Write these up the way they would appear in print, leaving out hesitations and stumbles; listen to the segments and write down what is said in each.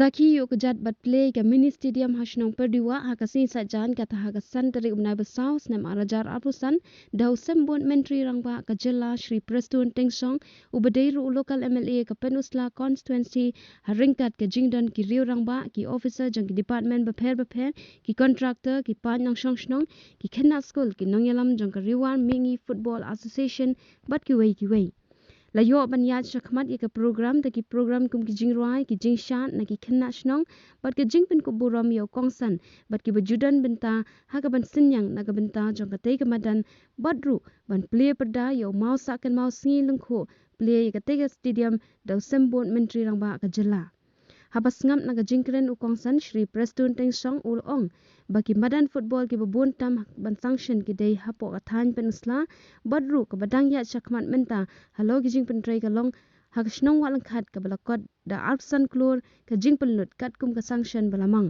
Saki yuk kejat bat play ke mini stadium Hashnong Perdiwa hakasi sajan kata hakasan dari umnai besau senam arajar arusan dau sembun menteri rangba ke jela Shri Prestun Tengsong ubadairu local MLA ke Penusla constituency haringkat ke jingdan ki riu rangba ki officer jang ki department beper ki contractor ki pan yang shnong ki kena school ki nongyalam jang ke riwan mingi football association bat ki wei layo banyat shakmat ke program taki program kum ki jingruai ki jingshan na ki khenna shnong bat ki jingpin ko buram yo kongsan bat ki bajudan benta ha ka ban sinyang na ka benta jong ka tei ka madan badru ban play perda yo mau sakan mau singi lungkho play ka tei stadium daw sembon menteri rangba ka jela habas ngam na ka jingkren u kongsan Shri Prestun Tengsong ul ong baki madan football ki babun tam ban sanction ki dei hapo ka than penusla badru ka badang ya shakmat menta halo ki jing pentrai ka long hak shnong walang khat ka balakot da arsan klur ka jing penlut kat kum ka sanction balamang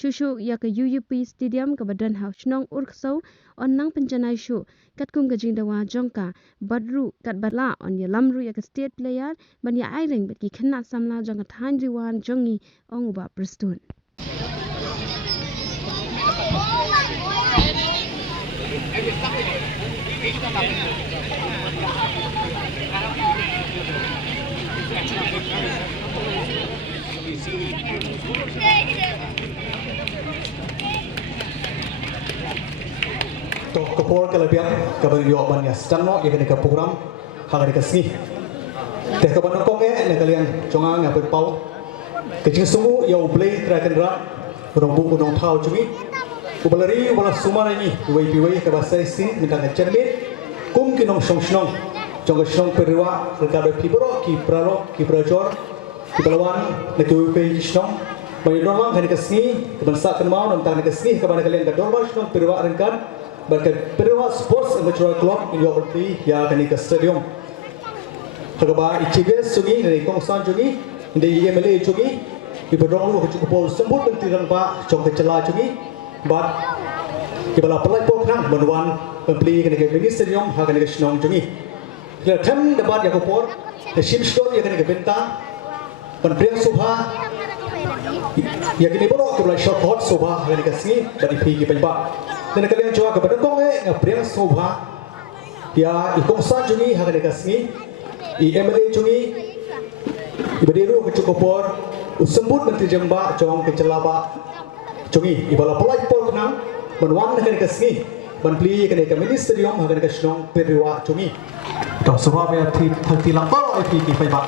shushu ya ka UUP stadium ka badan ha shnong urksau on nang penjanai shu kat kum ka jing dawa jongka badru kat bala on ya lamru ya ka state player ban ya airing bat ki khenna samla jong ka than riwan jongi ong ba Prestun to kapor kalabian kabari yo banya stangno ye ke program hagari kasni te ka banong ko ne kalian chonga nga pe pau kecing sungu ya ublei trakendra urang bu unong thau chumi ubalari wala sumana ni wei piwei ka basai sin minta cermin kum kinong song jonga song perwa regado kibro ki pralo ki projor ki balawan ne tu pe song bai normal hari kasni kebansa kenmau nontan kasni ka bana kalian ka dorba song perwa rengkan berkat perwa sports amateur club in your ya kani ka stadium kagaba ichibes sugi ne kongsan jugi inde MLA jugi ibadong lu ke pol sembut bentiran ba jong ke cela jugi bat kibala pelai pok nang banwan pembeli kani ke mini stadium ha kani ke snong jugi le them debat ya ko por the ship store ya kani ke benta ban priang subha ya kini bono ke belai short hot subha ha kani ke si bani pi ki penba dan kalian coba kepada kong priang subha ya ikongsan jugi ha kani ke si MLA jugi ibadiru ke cukupor usembut menteri jamba jong ke celaba jugi ibala pelai pok nang banwan kani ke si ban pli kani ke mini stadium ha kani ke snong periwa jugi to sebab ya thi lang baro ai pi ki pai ba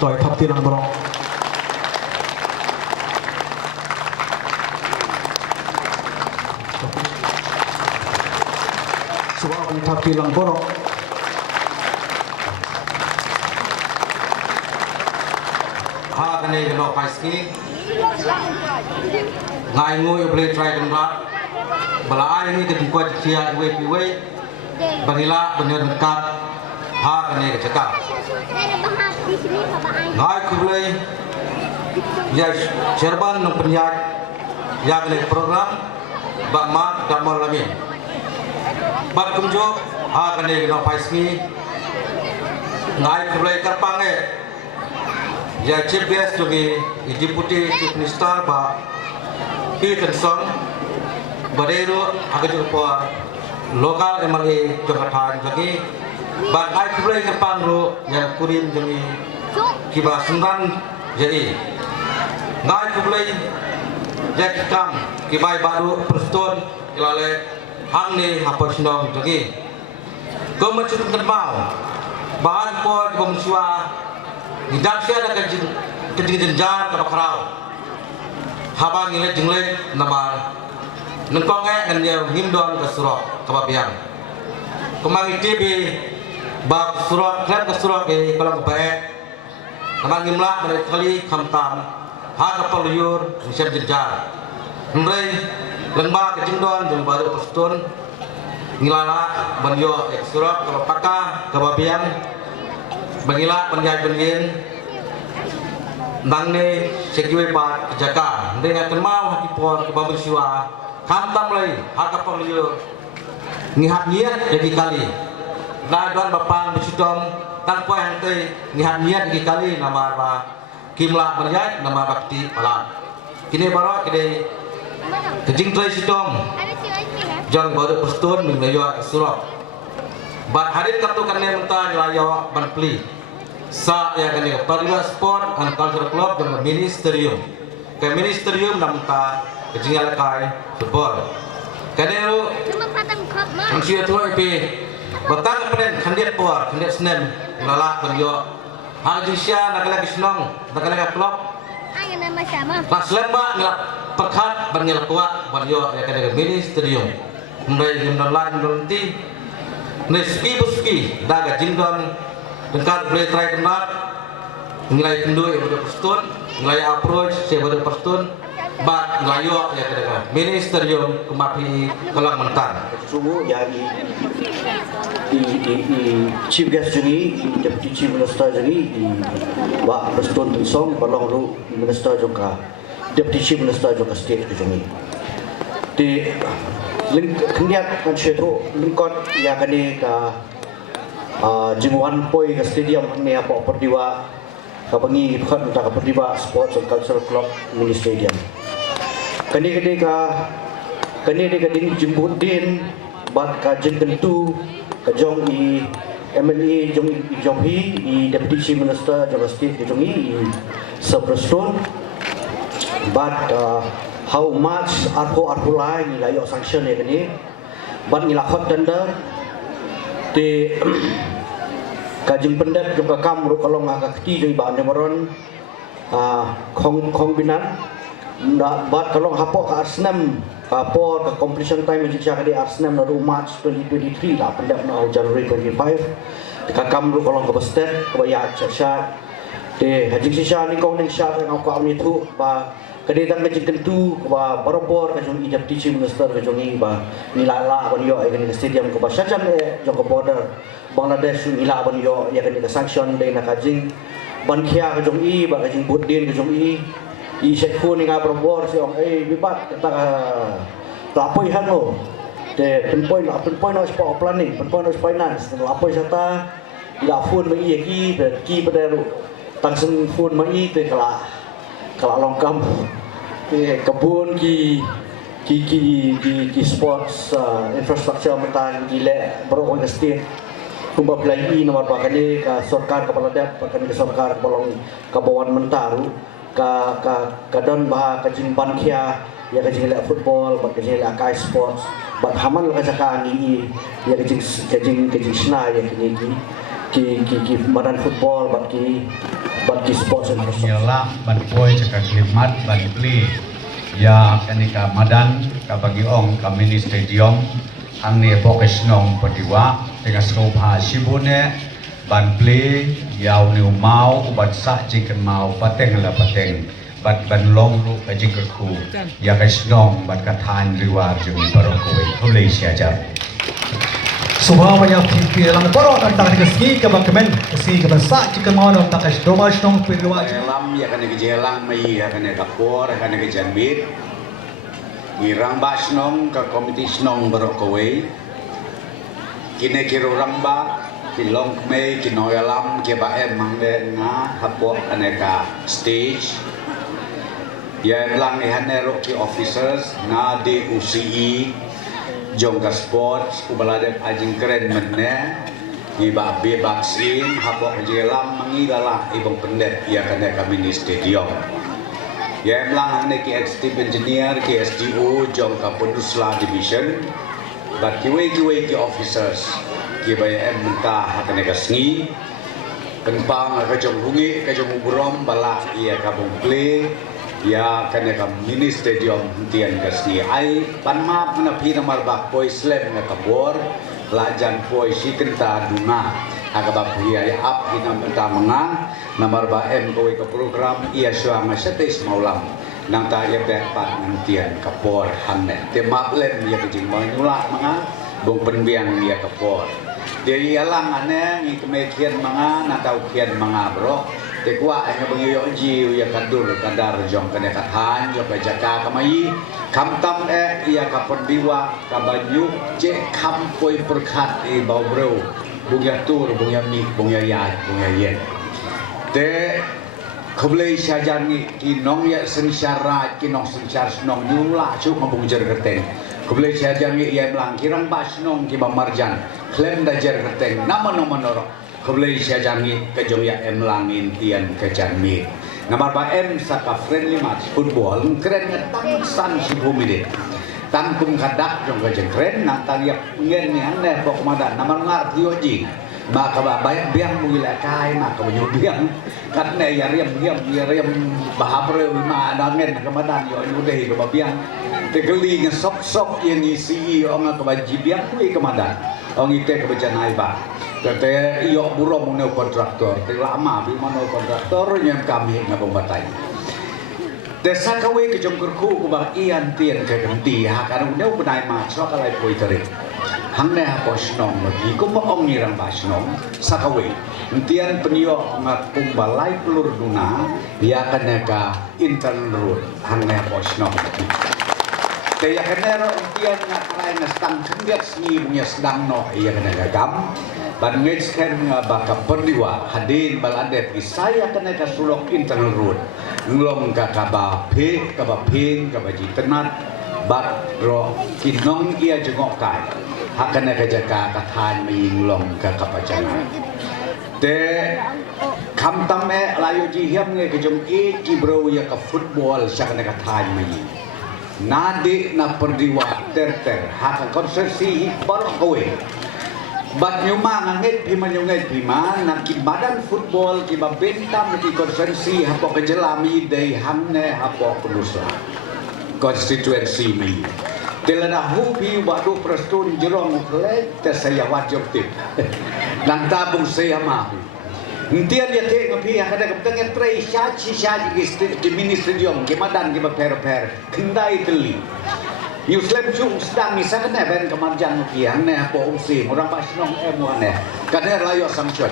toy thap ti lang baro sebab ni thap ti lang baro ha kane no paiski ngai ngoi play try kan ba bala ai ni ke dikuat sia we pi we banila bener kat ha kane ke cakap ngai ku play ya serban no penyak ya kane program ba ma damal lamin ba kumjo ha kane no paiski ngai ku play karpang ya chief guest jogi deputy chief minister ba Peterson badero agak po local MLA jogatan jogi ba ai kublai kapang ro ya kurin jogi kiba sundan jadi ngai kublai ya kam kibai baru Prestun ilale hangni haposnong jogi komersial terbang bahan po komsua tidak ada kejadian jar ke bakarau habang ini jenglek nama nengkongnya ngenya ngimdon ke surok kebabian kemangi TV bab surok klan ke surok ke kolam kebaik nama ngimlah mereka kali kamtam harga peluyur bisa jenjar mulai lembah kejendon jeng baru Prestun ngilala banyo surok kebapaka kebabian bangila penjaj bengin nangne sekiwe pat jaka dengan kenmau hati por ke babul siwa kantam lai harga pemliu ngihat niat jadi kali na don bapang bisudom tanpa yang teh ngihat niat jadi kali nama ba kimla berjaya nama bakti palang kini baru kini kejing tray sidong jang baru perstun minglayo surok bat hadir kartu kene mentah layo banpli sa ya kene Parila Sport and Culture Club dan ministerium ke ministerium namta kejing alakai football kene lu angsia tuai pi batang penen kandiat por kandiat senen lalak berjo Hajisya nakala kisnong nakala klub nak selamba ngelak perkat berngelak tua berjo ya kene ministerium mulai jumlah nanti Neski buski daga jindon dekat boleh try kenal nilai kendui pada perstun nilai approach saya pada perstun bat ngelayo ya kedeka ministerium kemapi kelang mentan sungguh yang di chief guest ini deputy chief minister ini di Wak Perstun Tingsong balong lu minister juga deputy chief minister juga state ini di kendiat kan syedro lingkot ya kani ka jimuan poi ke stadium ni apa perdiwa ka bengi kan ka perdiwa sports and cultural club mini stadium kani ka ding jimbut din bat ka jing tentu ka jong i MLA jong hi i deputy chief minister jong state jong i Sebrestone but how much arpo lai nilai sanction ya kini ban ngilakot danda di kajing pendat juga kam kalau ngak keti dari bahan demoron kong binan ndak bat kalau hapok ke Arsenal kapor ke completion time jika di Arsenal naru March 2023 lah pendat na January 25 kakam kalau ke bestet kebaya cersyat di hajing sisa ni kong ning syat yang aku amni tu ba kadang kecil tentu ba barobor kajong deputy chief minister kajong ba nilala ban yo ay ke stadium ko ba syajan jong ko border Bangladesh nila ban yo ya ke sanction dai na kajing ban khia kajong ba kajing budin kajong i sekho ni nga barobor si ong bibat ta lapoi han lo te penpoint no sport planning penpoint no finance lapoi sata ila fun mai ki pada tangsen fun mai te kalau longkam kebun ki sports infrastructure mentang gile berokon state kumba pelai nomor bakane ka sarkar kepala dat bakane ke sarkar bolong kabawan mentaru ka don bah ka jimpan kia ya ka jingla football ba ka jingla kai sports ba haman ka jaka ni ya ka jing sna ya ki badan football ba ki sports Yalah ban poi cakap klimat ban beli ya kanika madan ka bagi ong ka mini stadium ang ni fokus nong pediwa dengan skopa sibune ban beli yau ni mau ubat sa jikan mau pateng la pateng bat ban long lu ka jingker ku ya ka snong bat ka than riwa jung barokoi Malaysia jam Subha banyak fikir lang korok tentang kesini kebakemen kesini kebensak jika mau nong tak domas nong perluas. Jelam ya kan jelang mai ya kan kapor ya kan janbit. Wirang bas nong ke komiti nong berokoi. Kini kiro ramba kilong mai kinoyalam ke baem mangde nga hapok aneka stage. Ya lang ihanero ki officers na di UCI jongka sports ubalade ajing keren menne iba bebaksin hapok jelam mengigalah ibang pendet ya kena kami di stadium ya melang ane ki executive engineer ki SDO jongka Pundusla division but kiwe ki officers ki bayam mentah kena kasngi penpang ka jong hungi ka jong ubrom bala ia kabung play ya kena ka mini stadium tian kasni ai panma na pina marbak poi slem na kabor lajan poi sikenta duna agaba pia ya up ina menta mengang nomor ba m koi ka program ia syang setes maulam nang ta ya pat tian kabor hanne te map lem ya kijing manyula mengang bong penbiang ya kabor dari alang ane ni kemekian mengang na tau kian mangabro te kwa ang bagyo jiu ya kadur kadar jong kene kathan jo ka jaka kamai kamtam ya kaperdiwa kabanyu je kampoi perkat bau bro bungya tur bungya mi bungya ya bungya yen te Keblai syajangi kinong ya sensara kinong sensar senong nyula cuk ngabung jar kerteng. Keblai syajangi ya melang kirang bas nong ki marjan klem da jar kerteng nama nomor keblai syajangi kejong ya emlangin tian kejanmi. Nomor ba em saka friendly match football keren ngetang san si bumide. Tangkum kadak jong kejeng keren nantang ya ngen yang ne pok madan nomor ngar dioji. Maka banyak biang mengilai kai maka menyubiang kat ne ya riam bahabre ma dangen kemadan yo nyudai ke biang tegeli ngesok yang isi ong ke baji biang kui kemadan ong ite ke bejanai ba kate yo buro mune kontraktor te lama bi mano kontraktor yang kami ngabombatai desa kawe ke jongkurku ku bang ian tien ke ganti ha kan udah benai ma so kalai poi terik hang ne ha posnong lagi ko mo ong nirang basnong sakawe entian penio ngapung balai pelur duna ya kaneka internal road hang ne ha posnong te ya kanero entian ngakrai ngastang kendiat sni punya sedang no ya kaneka gam ban ngetsken baka perdiwa hadin balade saya kaneka sulok internal road nglong ka kaba pe kaba ping kaba jitenat bat ro kinong ia jengok kai hakana kajaka kathan ming long ka kapajangan te kam tamme layu ji hiam nge kejong e ki bro ya ka football sakana kathan ming nadi na perdiwa ter haka konsersi bar kowe bat nyuma nganget pima nyunget pima na ki badan football ki ba bentam ki konsersi hapo kejelami dei hamne hapo penusa konstituensi mi Telana hubi waktu prestun jerong klet saya wajib tip. Nang tabung saya mahu. Entian dia tengok pihak ada ketengah tray syaji di mini stadium kemadan kita per kendai teli. Muslim cung sedang misalnya ben kemarjan pihak ne apa umsi orang pasnong emuane. Kadang layo samson.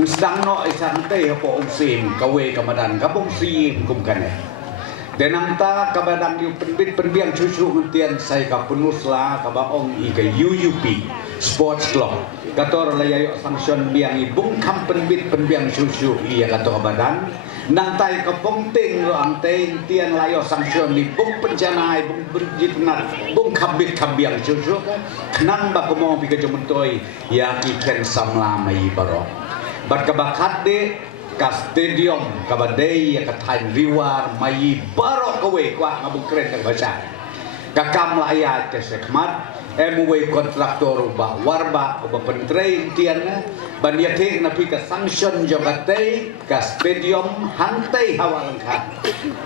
Sedang no isante apa umsi kawe kemadan kabung si kumkane. Dan nanta kabadang yu penbiang cucu hentian saya kapunusla kabaong ika UUP Sports Club kator layayo sanction biang ibung kam penbiang cucu iya kator kabadang nantai kapongting lo anteng tian layo sanction ni bung penjanai bung berjitnat bung kabit kabiang cucu kenang bakumo pika jumentoy ya kiken samlamai baro bat kabakat de ka stadium kabadai ya kathan riwar mai baro kowe kwa ngabung keren ka baca kakam layat ke sekmat MW kontraktor ba warba ba pentrain tian ban ya te na pi ka sanction jogatei ka stadium hantai hawalangkat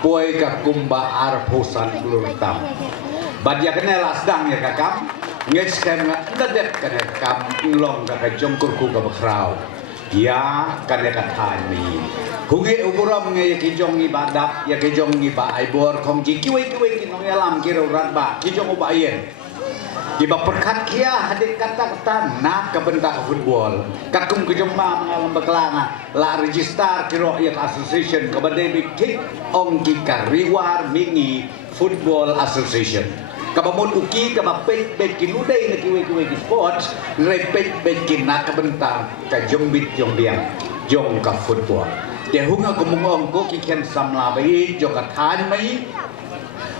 poi ka kumba arpusan lurtam ban ya kene lasdang ya kakam nges kem ndadet kene kam long ka jongkurku ka bakrau ya kanekat hani huge ukuram nge kijong ibadat ya kijong iba aibor kong ji kiwe kinong alam kiro ratba kijong uba yen iba perkat kia hadik kata nak kebentak football kakum kijong ma mengalam bekelanga la register kiro ya association kabadai bikik ong kika riwar mingi football association kabamon uki kabapet bekin udai na kiwe ki sports repet bekin na kabentang ka jombit jong biang jong ka football dia hunga kumungong ko kiken samlabai jong ka than mai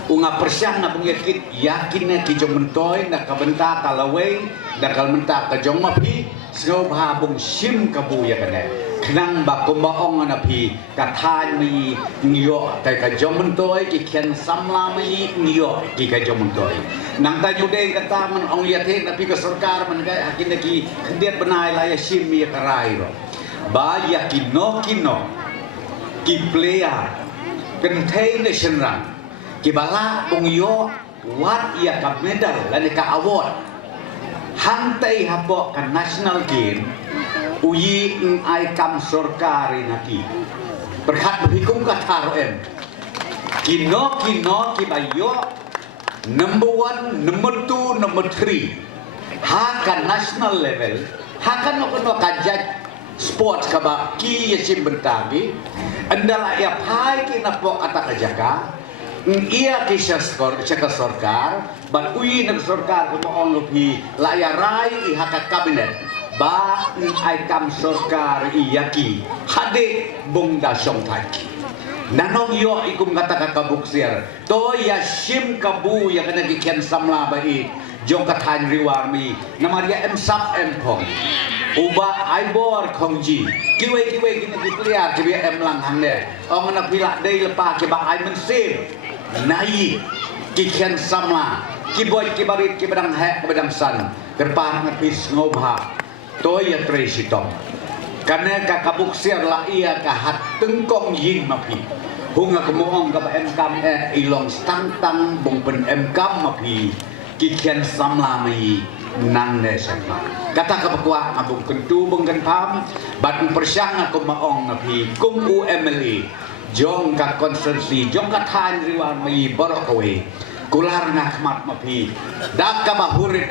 unga persyang na bungekit yakin na ki jong mentoy na kabenta kalaway na kalmenta ka jong mapi snow habong sim kabuya kane kenang bakumbaong na pi kathan mi ngiyo kay ka jomentoy ki ken samlamai ngiyo ki ka jomentoy nang ta jude kata man ong yate na pi ka sarkar man kay akin ki kendiat benai laya sim mi karai ro ba ya kino ki player kentai nation rang ki bala ong yo wat ya ka medal lan ka award hantai hapo ka national game uyi ai kam sorkari naki berkat berhikum katar em kino ki bayo number 1 number 2 number 3 haka national level haka no kajat sport kaba ki yesim bentabi andala ya pai ki napo kata kajaka ia kisah sorkar ban uyi nag sorkar ko on lopi layarai i haka kabinet ba ai kam sorkar iyaki hade bung da song thaki nanong yo ikum kata kabuksir to ya sim kabu yang kena dikian samla bai jong kathan riwar mi namaria em sap em khong uba ai bor khong ji kiwe kini dipeliar kiwe em lang hang ne ong na pila dei lepa ke ba ai men sim nai kikian samla kiboy kibarit kibadang he kibadang san kerpan ngapis ngobha to ya tresitong karena kakabuksir la ia kahat tengkong yin mapi hunga kemohong ka em kam ilong stang bung pen em kam mapi kikian samla mai nang ne sama kata kapakwa abung kentu bung kan pam bat persyang aku maong mapi kum UMLE jong ka konsensi jong ka than riwan mai borok kowe kular ngakmat mapi dak ka bahurit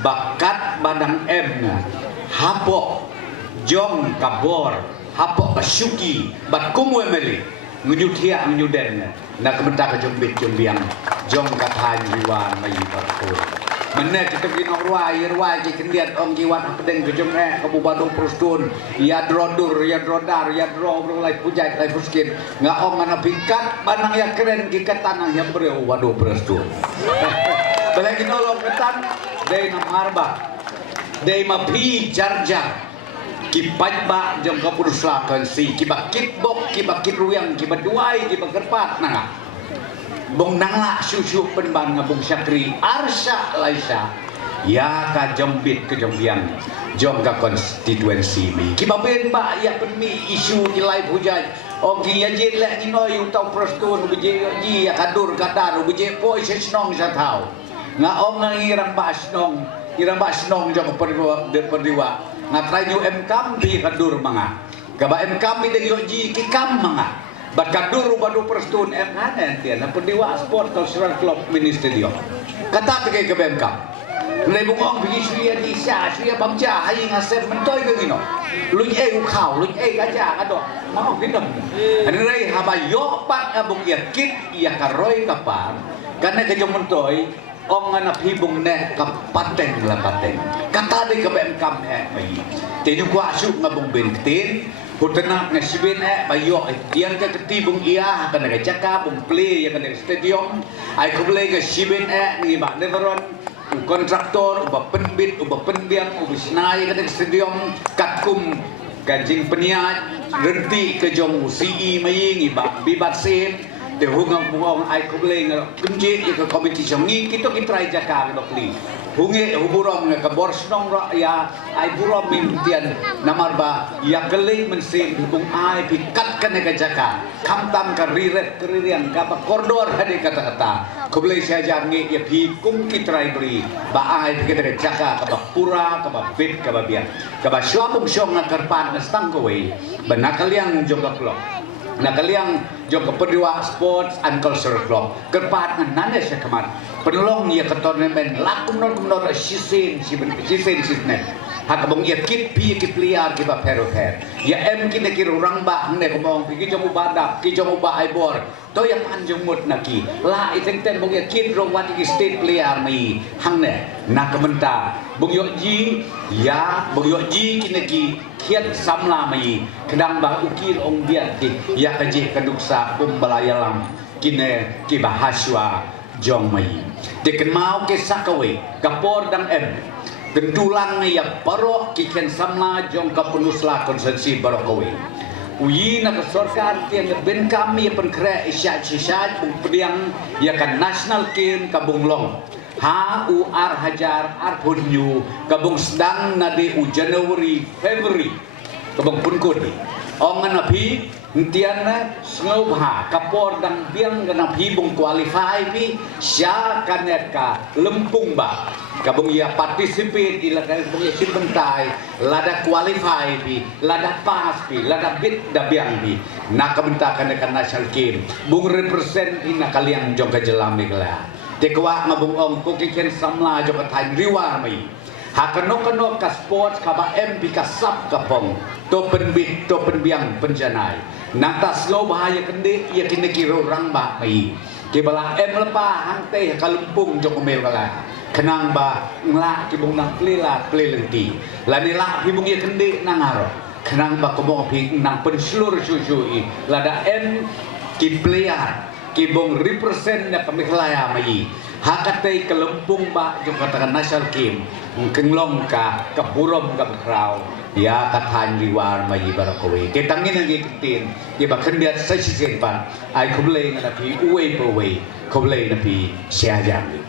bakat badang em hapok jong kabor hapok kasyuki bat kumu emeli ngunyutia ngunyuden na kementak jombit jombiang jong kathan riwan mai barko mene kita ginong ruai ki kendiat ong kiwat pedeng ke jom kabu badung prostun ya drodur ya drodar ya dro lai pujai lai puskin nga ong ana pikat banang ya keren ki ketanang yang breu wadu prostun bala ginolong ketan dei nam harba dei mapi jarjar kipat ba jom kapuruslakan si kibakit bok kibakit ruyang kibaduai kibakerpat nanga bong nangla susu penban ngabung syakri arsya laisa ya ka jombit ke jombiang jom ka konstituensi mi kibaben ba ya penmi isu ilai hujai ogi ya jit le inoi utau prostun buje ji ya kadur kadar buje poi sesnong satau nga om ngirang basnong jom perdiwa ngatrai ju emkam bi kadur manga kaba emkam bi de yoji kikam manga bat kadur badu perstun em hanen tian perdiwa sport cultural club mini stadium kata ke emkam le bungong bi suya di sya suya bamja hai ngasem mentoy ke gino luj u khau luj gaja ado mau pinam rei habayo pat abung yakit ya karoi kapan karena ke jom mentoy ong anak hibung ne kapateng la pateng kata de ke emkam mai tenu kwa su ngabung bentin hutenak ne sibin bayo tiang ke ketibung ia kana ke caka bung play ya kana stadium ai ko play ke sibin ni ba neveron kontraktor uba penbit uba penbiang uba sinai kana stadium katkum ganjing peniat renti ke jong CE mai ngi ba bibat sim de hungang buong ai kubleng kunji ke competition ni kita kitrai jaka ke dokli hunge huburom ke borsnong ra ya ai burom mintian namarba ya keling mensin bung ai pikat kan ke jaka kamtam ke ririan ka kordor hade kata-kata kubleng saja ngi ya pi kum kitrai beri ba ai ke jaka ka pura ka fit ka biang ka syabung syong na karpan stang kowe benakaliang jongga klok na kaliang jom ke Perdiwa Sports and Cultural Club kerpat ngan nane sekamat penolong ia ke tournament lakum non sisin sisnet hak bong ia kit pi ki pliar ki ba pero ya em kine ki rang ba ne ko mong pi ki jom badak ki jom ba ai bor to yang anjung mut naki la iteng ten bong ia kit rong wat ki state player mai hang ne na kementa bong yo ji ya bong yo ji kine ki kiat samla mai kedang ba ukir ong biat ki ya kaji kaduksa balayalam kine ki bahaswa jong mai deken mau ke sakawe kapor dang em gendulang ya paro kiken samla jong kapunusla konsensi barokawe uyi na kesorkan tiang ben kami penkre isya bung pediang ya kan national kin kabunglong ha u ar hajar ar punyu kabung sedang nadi u Januari Februari kabung punkudi ongan api Tiana snobha kapor dang biang kena hibung qualify pi sya kaneka lempung ba kabung ia participate ila kabung ia simpentai lada qualify pi lada pass pi lada bit da biang pi nak kabenta kaneka national game bung represent ina kaliang jong kajelami kala tekwa ngabung ong ko kiken samla jong katain riwa mai hakanok ka sports ka ba MP ka sap kapong to penbit to penbiang penjanai nata slow bahaya kende ia kini kiro rang ba mai ke bala em lepa hang teh kalumpung jok mel bala kenang ba ngelak kibung nang pelilat pelelenti lani lak kibung ye kendi nang aro kenang ba kebong pi nang penselur susui lada en ki peliat kibung represent na pemiklaya mai hakatai kelempung ba jung katakan nasal kim kenglong ka keburom ka krau ya katan liwar mai barakowe ketangin lagi ketin ye ba kendiat sa sisen pan ai kublei na pi uwe pewe kublei na pi siajan